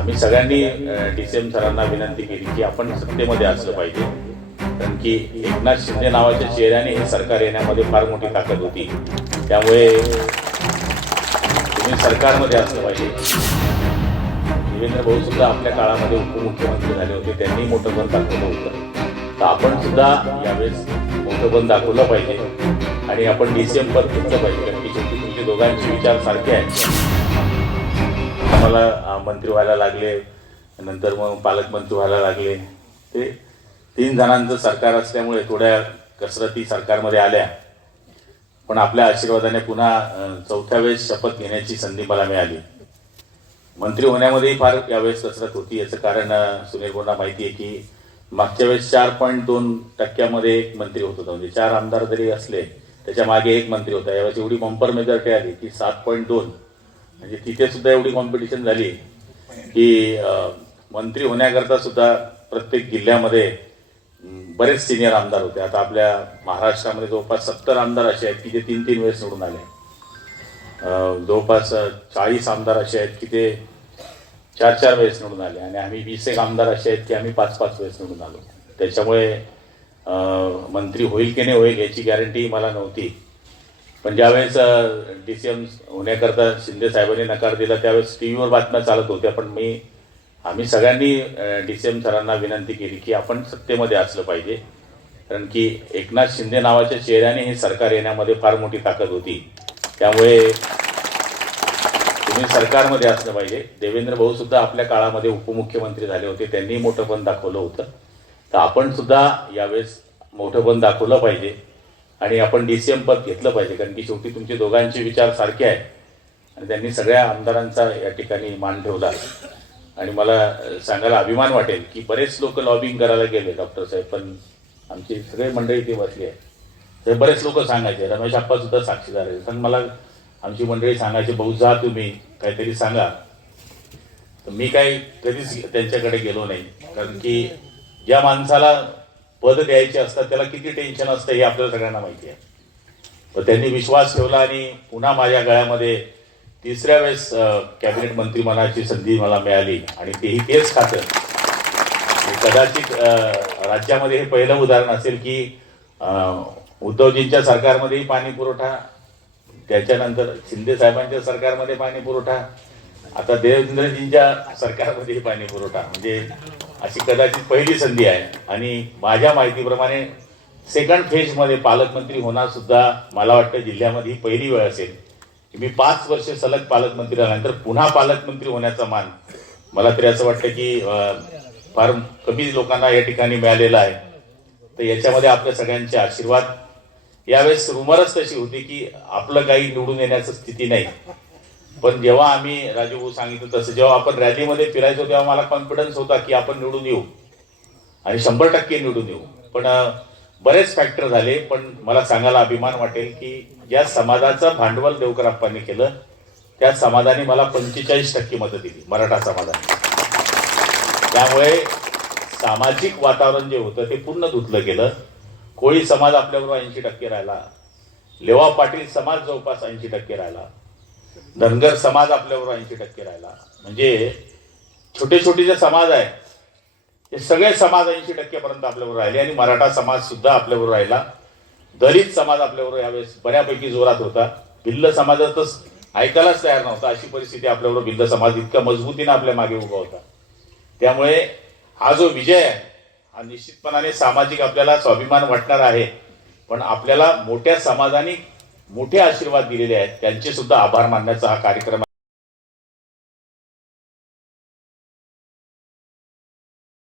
आम्ही सगळ्यांनी D C M सरांना विनंती केली की आपण सत्तेमध्ये असलं पाहिजे कारण की एकनाथ शिंदे नावाच्या चेहऱ्याने हे सरकार येण्यामध्ये फार मोठी ताकद होती त्यामुळे तुम्ही सरकारमध्ये असलं पाहिजे देवेंद्र भाऊ सुद्धा आपल्या काळामध्ये उपमुख्यमंत्री झाले होते त्यांनी मोठं बंद दाखवलं होतं तर आपण सुद्धा यावेळेस मोठं बंद दाखवलं पाहिजे आणि आपण डी सी एम पद घेतलं पाहिजे कारण की शेवटी तुमचे दोघांचे विचार सारखे आहेत मला मंत्री व्हायला लागले नंतर मग पालकमंत्री व्हायला लागले ते तीन जणांचं सरकार असल्यामुळे थोड्या कसरती सरकारमध्ये आल्या पण आपल्या आशीर्वादाने पुन्हा चौथ्या वेळेस शपथ घेण्याची संधी मला मिळाली मंत्री होण्यामध्येही फार यावेळेस कसरत होती याचं कारण सुनील गोंडा माहिती आहे की मागच्या वेळेस चार पॉईंट दोन टक्क्यामध्ये एक मंत्री होत होता म्हणजे चार आमदार जरी असले त्याच्या मागे एक मंत्री होता यावेळेस एवढी बंपर मेजॉरिटी आली की सात पॉईंट दोन म्हणजे तिथे सुद्धा एवढी कॉम्पिटिशन झाली की मंत्री होण्याकरता सुद्धा प्रत्येक जिल्ह्यामध्ये बरेच सिनियर आमदार होते आता आपल्या महाराष्ट्रामध्ये जवळपास सत्तर आमदार असे आहेत की ते तीन तीन वेळेस निवडून आले जवळपास चाळीस आमदार असे आहेत की ते चार चार वेळेस निवडून आले आणि आम्ही वीस एक आमदार असे आहेत की आम्ही पाच पाच वेळेस निवडून आलो त्याच्यामुळे मंत्री होईल की नाही होईल याची गॅरंटी मला नव्हती पण ज्यावेळेस डी सी एम होण्याकरता शिंदे साहेबांनी नकार दिला त्यावेळेस टी व्हीवर बातम्या चालत होत्या पण मी आम्ही सगळ्यांनी डी सी एम सरांना विनंती केली की आपण सत्तेमध्ये असलं पाहिजे कारण की एकनाथ शिंदे नावाच्या चेहऱ्याने हे सरकार येण्यामध्ये फार मोठी ताकद होती त्यामुळे तुम्ही सरकारमध्ये असलं पाहिजे देवेंद्र भाऊ सुद्धा आपल्या काळामध्ये उपमुख्यमंत्री झाले होते त्यांनी मोठं पण दाखवलं होतं तर आपण सुद्धा यावेळेस मोठं पण दाखवलं पाहिजे आणि आपण डी सी एम पद घेतलं पाहिजे कारण की शेवटी तुमचे दोघांचे विचार सारखे आहेत आणि त्यांनी सगळ्या आमदारांचा या ठिकाणी मान ठेवला आणि मला सांगायला अभिमान वाटेल की बरेच लोक लॉबिंग करायला गेले डॉक्टर साहेब पण आमची सगळे मंडळी ते बसली आहे तर बरेच लोक सांगायचे रमेश आप्पा सुद्धा साक्षीदार आहेत पण मला आमची मंडळी सांगायची बहुत जा तुम्ही काहीतरी सांगा तर मी काही कधीच त्यांच्याकडे गेलो नाही कारण की ज्या माणसाला पद द्यायचे असतात त्याला किती टेन्शन असतं हे आपल्याला सगळ्यांना माहिती आहे पण त्यांनी विश्वास ठेवला आणि पुन्हा माझ्या गळ्यामध्ये तिसऱ्या वेळेस कॅबिनेट मनाची संधी मला मिळाली आणि तेही तेच खातं कदाचित राज्यामध्ये हे पहिलं उदाहरण असेल की उद्धवजींच्या सरकारमध्येही पाणी पुरवठा त्याच्यानंतर शिंदे साहेबांच्या सरकारमध्ये पाणी पुरवठा आता देवेंद्रजींच्या सरकारमध्येही पाणी पुरवठा म्हणजे अशी कदाचित पहिली संधी आहे आणि माझ्या माहितीप्रमाणे सेकंड फेजमध्ये पालकमंत्री होणार सुद्धा मला वाटतं जिल्ह्यामध्ये ही पहिली वेळ असेल की मी पाच वर्ष सलग पालकमंत्री झाल्यानंतर पुन्हा पालकमंत्री होण्याचा मान मला तरी असं वाटतं की फार कमी लोकांना या ठिकाणी मिळालेला आहे तर याच्यामध्ये आपल्या सगळ्यांचे आशीर्वाद यावेळेस रुमरच तशी होती की आपलं काही निवडून येण्याचं स्थिती नाही पण जेव्हा आम्ही राजूभाऊ सांगितलं तसं जेव्हा आपण रॅलीमध्ये फिरायचो तेव्हा मला कॉन्फिडन्स होता की आपण निवडून येऊ आणि शंभर टक्के निवडून येऊ पण बरेच फॅक्टर झाले पण मला सांगायला अभिमान वाटेल की ज्या समाजाचं भांडवल देवकर देवकराप्पांनी केलं त्या समाजाने मला पंचेचाळीस टक्के मतं दिली मराठा समाजाने त्यामुळे सामाजिक वातावरण जे होतं ते पूर्ण धुतलं गेलं कोळी समाज आपल्याबरोबर ऐंशी टक्के राहिला लेवा पाटील समाज जवळपास ऐंशी टक्के राहिला धनगर समाज आपल्यावर ऐंशी टक्के राहिला म्हणजे छोटे छोटे जे समाज आहे ते सगळे समाज ऐंशी टक्केपर्यंत आपल्यावर राहिले आणि मराठा समाज सुद्धा आपल्यावर राहिला दलित समाज आपल्यावर यावेळेस बऱ्यापैकी जोरात होता भिल्ल समाजातच ऐकायलाच तयार नव्हता अशी परिस्थिती आपल्यावर भिल्ल समाज इतका मजबूतीने आपल्या मागे उभा होता त्यामुळे हा जो विजय आहे हा निश्चितपणाने सामाजिक आपल्याला स्वाभिमान वाटणार आहे पण आपल्याला मोठ्या समाजाने मोठे आशीर्वाद दिलेले आहेत त्यांचे सुद्धा आभार मानण्याचा हा कार्यक्रम